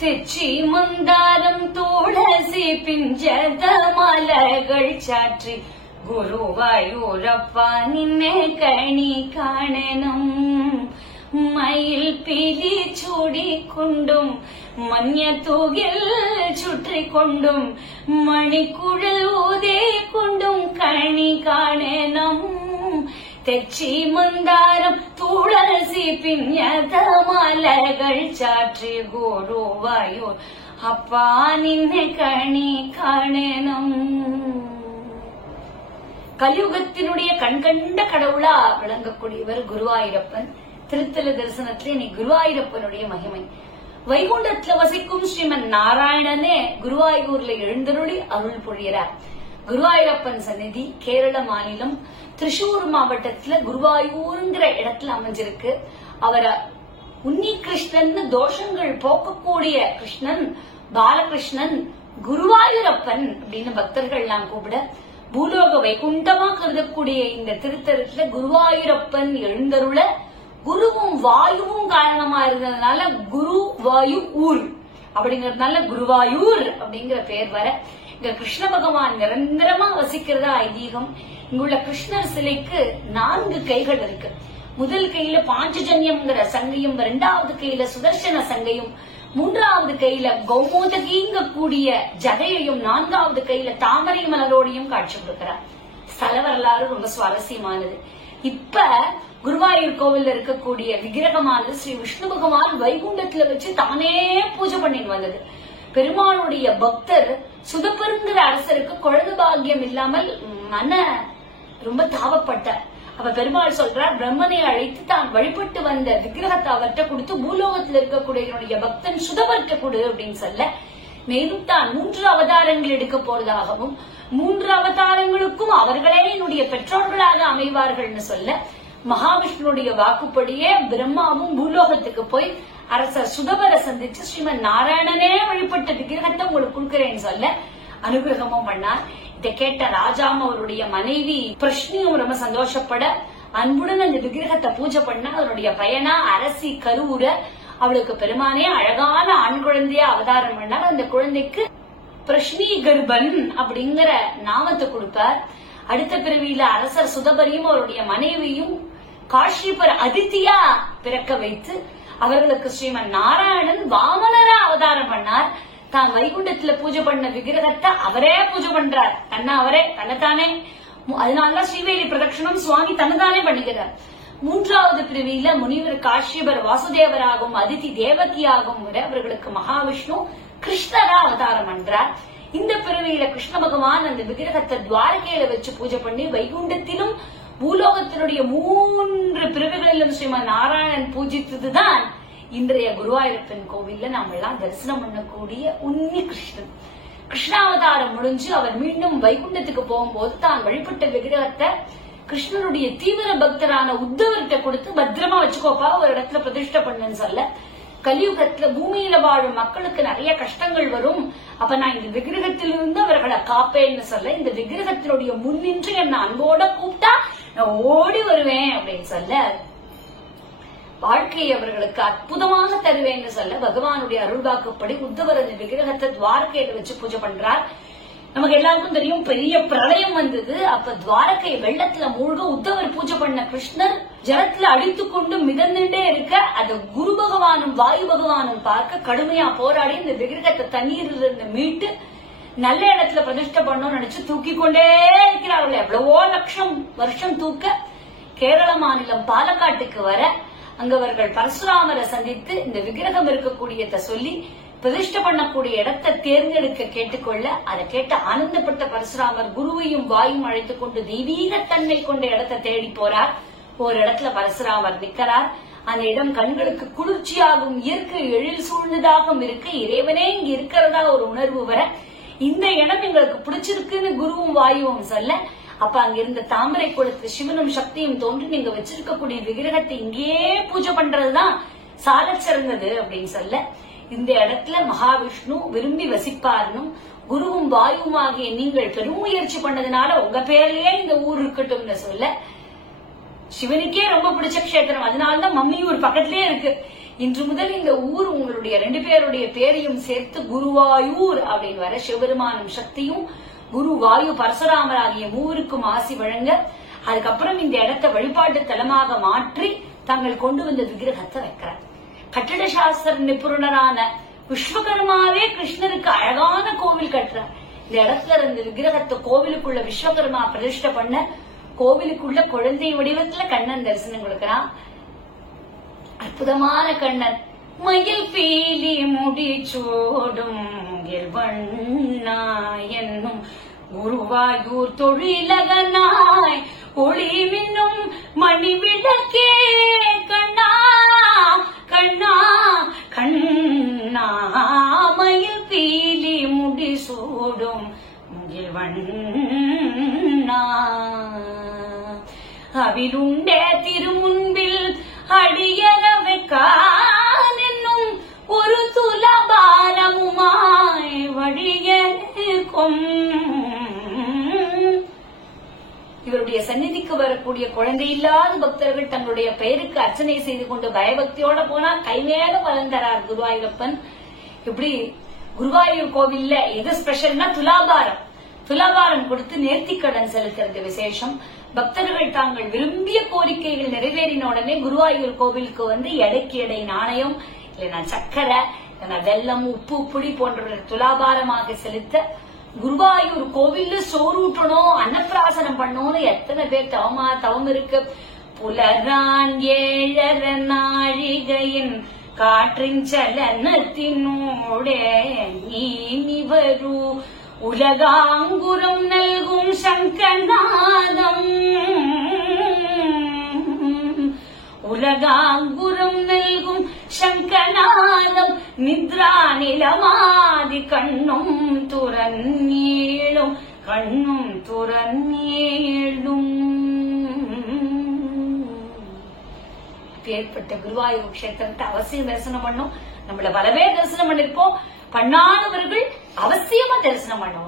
തെച്ചി മന്ദാരം തുളസി പിഞ്ചത മലകൾ ചാറ്റി ഗുരുവായൂരപ്പ നിന്നെ കണി കാണണം മയിൽ പിലി ചൂടിക്കൊണ്ടും മഞ്ഞത്തൂകിൽ ചുറ്റിക്കൊണ്ടും മണിക്കുഴൽ ഊതിക്കൊണ്ടും കണി കാണണം തെച്ചി മന്ദാരം തുളസി പിഞ്ഞത മലകൾ ചാറ്റി ഗുരുവായൂർ അപ്പാ നിന്നെ കണി കാണണം. கலியுகத்தினுடைய கண்கண்ட கடவுளா விளங்கக்கூடியவர் குருவாயூரப்பன். திருத்தல தரிசனத்திலே நீ குருவாயூரப்பனுடைய மகிமை. வைகுண்டத்துல வசிக்கும் ஸ்ரீமன் நாராயணனே குருவாயூர்ல எழுந்தருளி அருள் பொழியறார். குருவாயூரப்பன் சந்நிதி கேரள மாநிலம் திரிசூர் மாவட்டத்துல குருவாயூருங்கிற இடத்துல அமைஞ்சிருக்கு. அவரை உன்னி கிருஷ்ணன், தோஷங்கள் போக்கக்கூடிய கிருஷ்ணன், பாலகிருஷ்ணன், குருவாயூரப்பன் அப்படின்னு பக்தர்கள் எல்லாம் கூப்பிட பூலோக வைகுண்டமா கருதக்கூடிய இந்த திருத்தலத்துல குருவாயூரப்பன் எழுந்தருள குருவும் வாயுவும் காரணமா இருந்ததுனால குரு வாயு ஊர் அப்படிங்கறதுனால குருவாயூர் அப்படிங்கிற பெயர் வர இங்க கிருஷ்ண பகவான் நிரந்தரமா வசிக்கிறதா ஐதீகம். இங்குள்ள கிருஷ்ணர் சிலைக்கு 4 கைகள் இருக்கு. முதல் கையில பாஞ்சஜன்யம்ங்கிற சங்கையும், 2வது கையில சுதர்சன சங்கையும், 3வது கையில கௌமோதகிங்க கூடிய ஜதையையும், 4வது கையில தாமரை மலரோடையும் காட்சி கொடுக்கிறார். ஸ்தல வரலாறு ரொம்ப சுவாரஸ்யமானது. இப்ப குருவாயூர் கோவில்ல இருக்கக்கூடிய விக்கிரகமானது ஸ்ரீ விஷ்ணு பகவான் வைகுண்டத்துல வச்சு தானே பூஜை பண்ணிட்டு வந்தது. பெருமாளுடைய பக்தர் சுதப்பருங்கிற அரசருக்கு குழந்தை பாக்கியம் இல்லாமல் மன ரொம்ப தாவப்பட்டார். அப்ப பெருமாள் சொல்றார், பிரம்மனை அழைத்து தான் வழிபட்டு வந்த விக்கிரகத்தை அவர்கிட்ட கொடுத்து பூலோகத்தில் இருக்கக்கூடிய என்னுடைய பக்தன் சுதவர்க்க கொடு அப்படின்னு சொல்ல, மேலும் தான் 3 அவதாரங்கள் எடுக்க போறதாகவும் 3 அவதாரங்களுக்கும் அவர்களே என்னுடைய பெற்றோர்களாக அமைவார்கள்னு சொல்ல, மகாவிஷ்ணுடைய வாக்குப்படியே பிரம்மாவும் பூலோகத்துக்கு போய் அரசர் சுதவரை சந்திச்சு ஸ்ரீமன் நாராயணனே வழிபட்ட விக்கிரகத்தை உங்களுக்கு கொடுக்கிறேன்னு சொல்ல அனுகிரகமும் பண்ணார். இதை கேட்ட ராஜாம் அவருடைய மனைவி பிரஷ்னியும் ரொம்ப சந்தோஷப்பட அன்புடன் அந்த விக்கிரகத்தை பூஜை பண்ண அதனுடைய பயனா அரசி கருவுற அவளுக்கு பெருமானே அழகான ஆண் குழந்தைய அவதாரம் பண்ணார். அந்த குழந்தைக்கு பிரஷ்னி கர்ப்பன் அப்படிங்கிற நாமத்தை கொடுப்பார். அடுத்த பிறவியில அரசர் சுதபரியும் அவருடைய மனைவியும் காஷிபர் அதித்தியா பிறக்க வைத்து அவர்களுக்கு ஸ்ரீமன் நாராயணன் வாமனரா அவதாரம் பண்ணார். தான் வைகுண்டத்துல பூஜை பண்ண விக்கிரகத்தை அவரே பூஜை பண்றார். தன்னைத்தானே. அதனாலதான் ஸ்ரீவேலி பிரதட்சணம் சுவாமி தன்னைத்தானே பண்ணிக்கிறார். 3வது பிரிவியில முனிவர் காஷ்யபர் வாசுதேவராகவும் அதிதி தேவகியாகவும் விட அவர்களுக்கு மகாவிஷ்ணு கிருஷ்ணரா அவதாரம் பண்றார். இந்த பிறவியில கிருஷ்ண பகவான் அந்த விக்கிரகத்தை துவாரகையில வச்சு பூஜை பண்ணி வைகுண்டத்திலும் பூலோகத்தினுடைய 3 பிரிவுகளிலும் ஸ்ரீமன் நாராயணன் பூஜித்ததுதான் இன்றைய குருவாயூரப்பன் கோவில்ல நாம எல்லாம் தரிசனம் பண்ணக்கூடிய உன்னி கிருஷ்ணன். கிருஷ்ணாவதாரம் முடிஞ்சு அவர் மீண்டும் வைகுண்டத்துக்கு போகும்போது தான் வழிபட்ட விக்கிரகத்தை கிருஷ்ணனுடைய தீவிர பக்தரான உத்தவர்கிட்ட கொடுத்து பத்திரமா வச்சுக்கோப்பா, ஒரு இடத்துல பிரதிஷ்டை பண்ணுன்னு சொல்ல, கலியுகத்துல பூமியில வாழும் மக்களுக்கு நிறைய கஷ்டங்கள் வரும், அப்ப நான் இந்த விக்கிரகத்திலிருந்து அவர்களை காப்பேன்னு சொல்ல, இந்த விக்கிரகத்தினுடைய முன்னின்று என்ன அன்போட கூப்பிட்டா நான் ஓடி வருவேன் அப்படின்னு சொல்ல, வாழ்க்கையை அவர்களுக்கு அற்புதமாக தருவேன்னு சொல்ல பகவானுடைய அருள்வாக்குப்படி உத்தவர் அந்த விக்கிரகத்தை துவாரகையில வச்சு பூஜை பண்றார். நமக்கு எல்லாருக்கும் தெரியும், பெரிய பிரளயம் வந்தது. அப்ப துவாரகை வெள்ளத்துல மூழ்க உத்தவர் பூஜை பண்ண கிருஷ்ணர் ஜலத்துல அடித்துக்கொண்டு மிதந்துட்டே இருக்க, அது குரு பகவானும் வாயு பகவானும் பார்க்க கடுமையா போராடி இந்த விக்கிரகத்தை தண்ணீரில் இருந்து மீட்டு நல்ல இடத்துல பிரதிஷ்டை பண்ணணும்னு நினைச்சு தூக்கி கொண்டே இருக்கிறார்கள். எவ்வளவோ லட்சம் வருஷம் தூக்க கேரள மாநிலம் பாலக்காட்டுக்கு வர அங்க அவர்கள் பரசுராமரை சந்தித்து இந்த விக்கிரகம் இருக்கக்கூடியத சொல்லி பிரதிஷ்டை பண்ணக்கூடிய இடத்தை தேர்ந்தெடுக்க கேட்டுக்கொள்ள, அதை கேட்டு ஆனந்தப்பட்ட பரசுராமர் குருவையும் வாயும் அழைத்துக் கொண்டு தெய்வீக தன்மை கொண்ட இடத்தை தேடி போறார். ஒரு இடத்துல பரசுராமர் நிற்கிறார். அந்த இடம் கண்களுக்கு குளிர்ச்சியாகும், இயற்கை எழில் சூழ்ந்ததாகவும் இருக்கு. இறைவனே இங்க இருக்கிறதா ஒரு உணர்வு வர, இந்த இடம் எங்களுக்கு பிடிச்சிருக்குன்னு குருவும் வாயுவும் சொல்ல, அப்ப அங்க இருந்த தாமரை குளத்து சிவனும் சக்தியும் தோன்றி நீங்க வச்சிருக்கக்கூடிய விக்கிரகத்தை இங்கேயே பூஜை பண்றதுதான் சால சிறந்தது அப்படின்னு சொல்ல, இந்த இடத்துல மகாவிஷ்ணு விரும்பி வசிப்பார்னும் குருவும் வாயுவும் ஆகிய நீங்கள் பெரும் முயற்சி பண்ணதுனால உங்க பேர்லயே இந்த ஊர் இருக்கட்டும்னு சொல்ல, சிவனுக்கே ரொம்ப பிடிச்ச கஷேத்திரம், அதனாலதான் மம்மியூர் பக்கத்திலே இருக்கு. இன்று முதல் இந்த ஊர் உங்களுடைய 2 பேருடைய பேரையும் சேர்த்து குருவாயூர் அப்படின்னு வர சிவபெருமானும் சக்தியும் குருவாயு பரசுராமர் ஆகிய மூவருக்கும் ஆசி வழங்க, அதுக்கப்புறம் இந்த இடத்தை வழிபாட்டு தலமாக மாற்றி தாங்கள் கொண்டு வந்த விக்கிரகத்தை வைக்கிறார். கட்டட சாஸ்திர நிபுணரான விஸ்வகர்மாவே கிருஷ்ணருக்கு அழகான கோவில் கட்டுறார். இந்த இடத்துல இருந்த விக்கிரகத்தை கோவிலுக்குள்ள விஸ்வகர்மா பிரதிஷ்டை பண்ண, கோவிலுக்குள்ள குழந்தை வடிவத்துல கண்ணன் தரிசனம் கொடுக்கிறான். அற்புதமான கண்ணன் மயில் பீலி முடிச்சோடும் என்னும் குருவாயூர் தொழிலகனாய் ஒளி மின்னும் மணி விளக்கே கண்ணா கண்ணா கண்ணா மயில் பீலி முடிசூடும் வண்ணா அவிலுண்டே திருமுன்பில் அடியரவைக்கான் என்னும் ஒரு துலபாரமுமாய் வழியேற்கும். இவருடைய சந்நிதிக்கு வரக்கூடிய குழந்தை இல்லாத பக்தர்கள் தங்களுடைய பெயருக்கு அர்ச்சனை செய்து கொண்டு பயபக்தியோட போனா கைமேல பலன் தரார் குருவாயூரப்பன். இப்படி குருவாயூர் கோவில்ல எது ஸ்பெஷல்னா துலாபாரம் கொடுத்து நேர்த்திக்கடன் செலுத்துறது விசேஷம். பக்தர்கள் தாங்கள் விரும்பிய கோரிக்கைகள் நிறைவேறின உடனே குருவாயூர் கோவிலுக்கு வந்து எடைக்கு எடை நாணயம், இல்லைன்னா சக்கரை, இல்லைன்னா வெல்லம், உப்பு, புளி போன்ற துலாபாரமாக செலுத்த, குருவாயூர் கோவில்ல சோறூட்டணும், அன்னப்பிராசனம் பண்ணணும்னு எத்தனை பேர் தவம் இருக்கு. புலரான் 7 நாழிகையின் காற்றின் சலனத்தினோடே நீ வரு உலகாங்குரம் நல்கும் சங்கநாதம், உலகாங்குரம் நல்கும் சங்கநாதம் நித்ரா நிலமாதி கண்ணும் துறநீளும் கண்ணும் துறநீளும். ஏற்பட்ட குருவாயூர் கஷேத்திரத்தை அவசியம் தரிசனம் பண்ணும். நம்மள பல பேர் தரிசனம் பண்ணிருப்போம், பண்ணாதவர்கள் அவசியமா தரிசனம் பண்ணுவோம்.